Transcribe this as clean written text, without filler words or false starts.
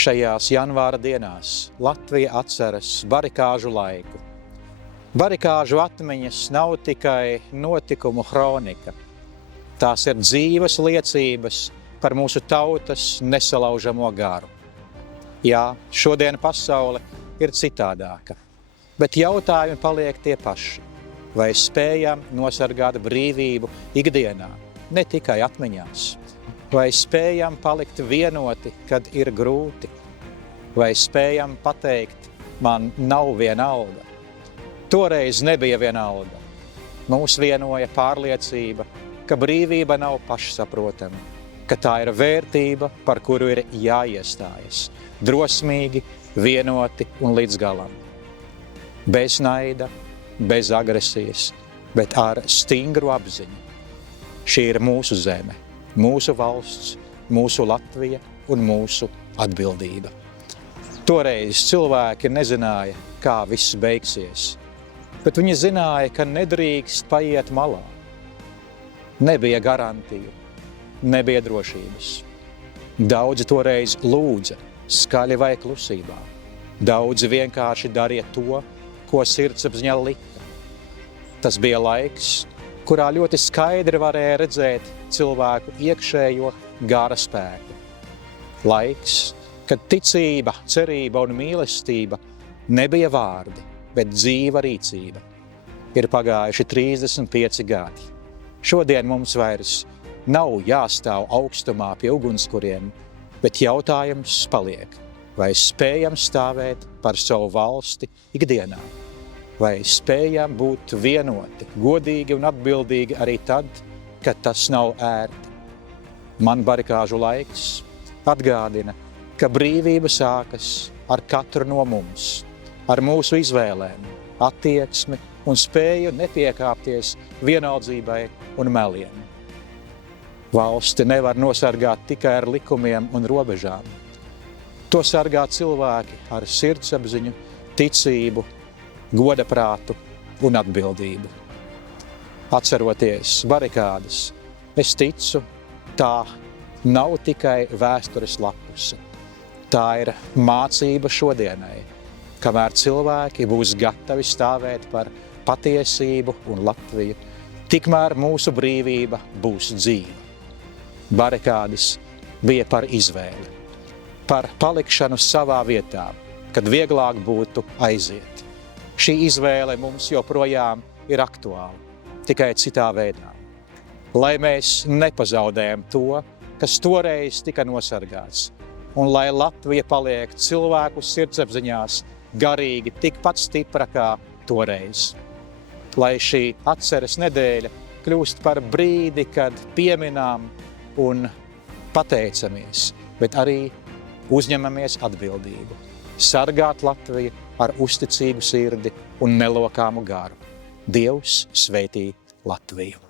Šajās janvāra dienās Latvija atceras barikāžu laiku. Barikāžu atmiņas nav tikai notikumu hronika. Tās ir dzīves liecības par mūsu tautas nesalaužamo garu. Jā, šodien pasaule ir citādāka, bet jautājumi paliek tie paši. Vai spējam nosargāt brīvību ikdienā, ne tikai atmiņās? Vai spējam palikt vienoti, kad ir grūti? Vai spējam pateikt, man nav vienalga? Toreiz nebija vienalga. Mūs vienoja pārliecība, ka brīvība nav pašsaprotama, ka tā ir vērtība, par kuru ir jāiestājas, drosmīgi, vienoti un līdz galam. Bez naida, bez agresijas, bet ar stingru apziņu. Šī ir mūsu zeme, mūsu valsts, mūsu Latvija un mūsu atbildība. Toreiz cilvēki nezināja, kā viss beigsies, bet viņi zināja, ka nedrīkst paiet malā. Nebija garantiju, nebija drošības. Daudzi toreiz lūdza, skaļi vai klusībā. Daudzi vienkārši darīja to, ko sirdsapziņā lika. Tas bija laiks, kurā ļoti skaidri varēja redzēt cilvēku iekšējo gara spēku. Laiks, kad ticība, cerība un mīlestība nebija vārdi, bet dzīva rīcība. Ir pagājuši 35 gadi. Šodien mums vairs nav jāstāv augstumā pie ugunskuriem, bet jautājums paliek, vai spējam stāvēt par savu valsti ikdienā? Vai spējam būt vienoti, godīgi un atbildīgi arī tad, kad tas nav ērti? Man barikāžu laiks atgādina, ka brīvība sākas ar katru no mums, ar mūsu izvēlēm, attieksmi un spēju nepiekāpties vienaldzībai un meliem. Valsti nevar nosargāt tikai ar likumiem un robežām. To sargā cilvēki ar sirdsapziņu, ticību, godaprātu un atbildību. Atceroties barikādas, es ticu, tā nav tikai vēstures lapuse. Tā ir mācība šodienai, kamēr cilvēki būs gatavi stāvēt par patiesību un Latviju, tikmēr mūsu brīvība būs dzīva. Barikādas bija par izvēli, par palikšanu savā vietā, kad vieglāk būtu aiziet. Šī izvēle mums joprojām ir aktuāla, tikai citā veidā. Lai mēs nepazaudējam to, kas toreiz tika nosargāts, un lai Latvija paliek cilvēku sirdsapziņās garīgi tikpat stipra kā toreiz. Lai šī atceres nedēļa kļūst par brīdi, kad pieminām un pateicamies, bet arī uzņemamies atbildību. Sargāt Latviju ar uzticīgu sirdi un nelokāmu garu. Dievs svētī Latviju!